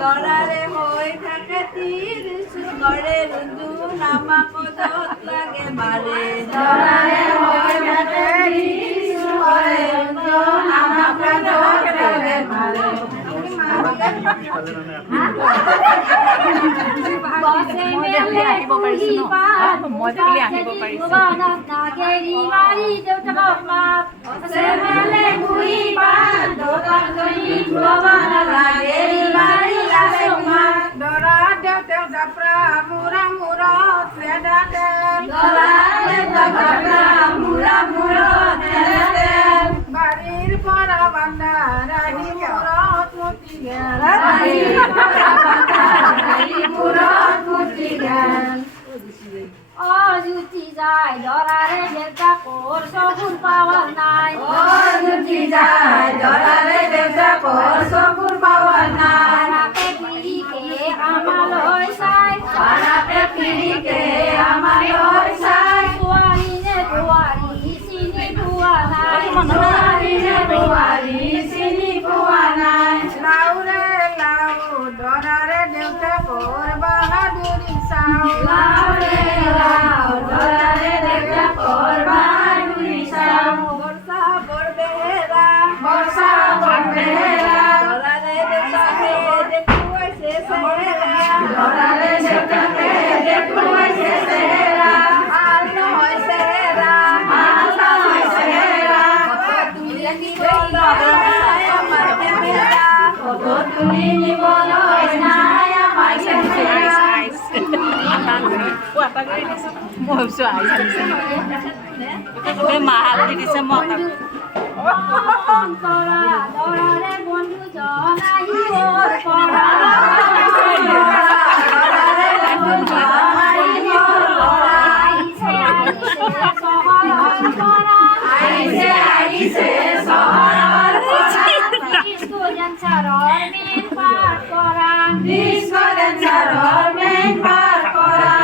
দৰাৰে হৈ থাকে তীৰ চুকৰে ৰুজু নামাক য'ত লাগে মাৰে দৰাৰে হৈ থাকে তীৰ চুকৰে ৰুজু নামাক য'ত লাগে মাৰে গছে মেলে কুহি পাত ভগৱানক নাগেৰি মাৰি দেউতাকক মাত গছে মেলে কুহি পাত ভগৱানক নাগেৰি মাৰি লাহে মাত দৰা দেউতাক জাপৰা মূৰা মূৰত লেদা তেল দৰা দেউতাক জাপৰা মূৰা মূৰত লেদা তেল বাৰীৰ পৰা বান্দা ৰাহি মূৰত মুতি গেল অজুতি যায় দৰাৰে দেউতাকৰ চকুৰ পাৱাৰ নাই অজুতি যায় দৰাৰে দেউতাকৰ চকুৰ পাৱাৰ নাই পাৰাপে পিৰিকে আমালৈ চাই পাৰাপে পিৰিকে আমালৈ চাই ছোৱালী নে বোৱাৰী চিনি পোৱা নাই ছোৱালী নে বোৱাৰী চিনি পোৱা নাই লাউৰে লাউ দৰাৰে দেউতাকৰ বাহাদুৰি চাওঁ লাউৰে লাউ দৰাৰে দেউতাকৰ বাহাদুৰি চাওঁ বৰ্ষা বৰবেহেৰা বৰ্ষা বৰবেহেৰা দৰাৰে দেউতাকে দেখুৱাইছে চেহেৰা দৰাৰে দেউতাকে দেখুৱাইছে চেহেৰা ভাল নহয় চেহেৰা ভাল নহয় চেহেৰা তুলি নিবলৈ আমাৰ কেমেৰা ফটো তুলি নিবলৈ নাই আমাৰ কেমেৰা মই ভাবিছোঁ আইচ আনিছে মাহ হালধি দিছে মই অন্তৰা দৰাৰে বন্ধুজন আহিব পৰা আহিছে চহৰৰ ডেন্সাৰৰ মেইন পাৰ্ট কৰা ডিস্কো ডেন্সাৰৰ মেইন পাৰ্ট কৰা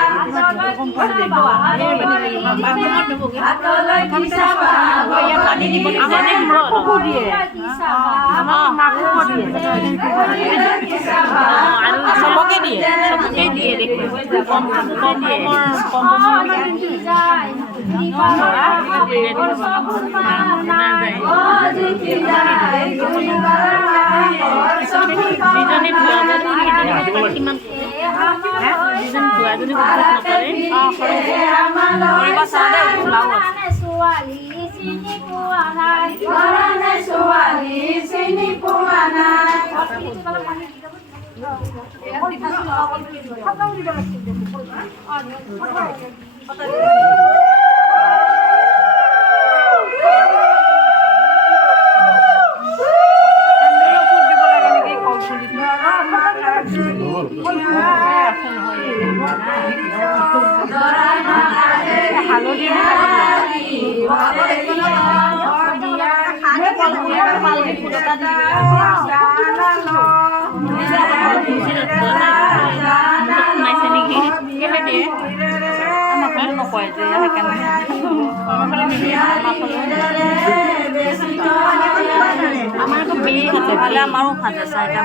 হাতলৈ কি চাবা পানী দিব আৰু চবকে দিয়ে দেখোন কম ছোৱালী চিনি পোৱা নাই ছোৱালী চিনি পোৱা নাই নকয় যে সেইকাৰণে আমাৰ আকৌ বেই হাতে ভালে আমাৰো সাজে চাৰিটা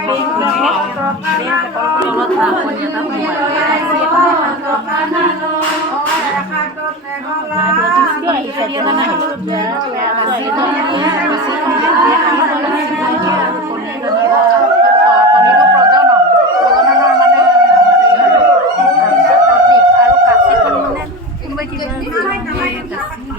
তলত ঢাকনি এটা সোমাই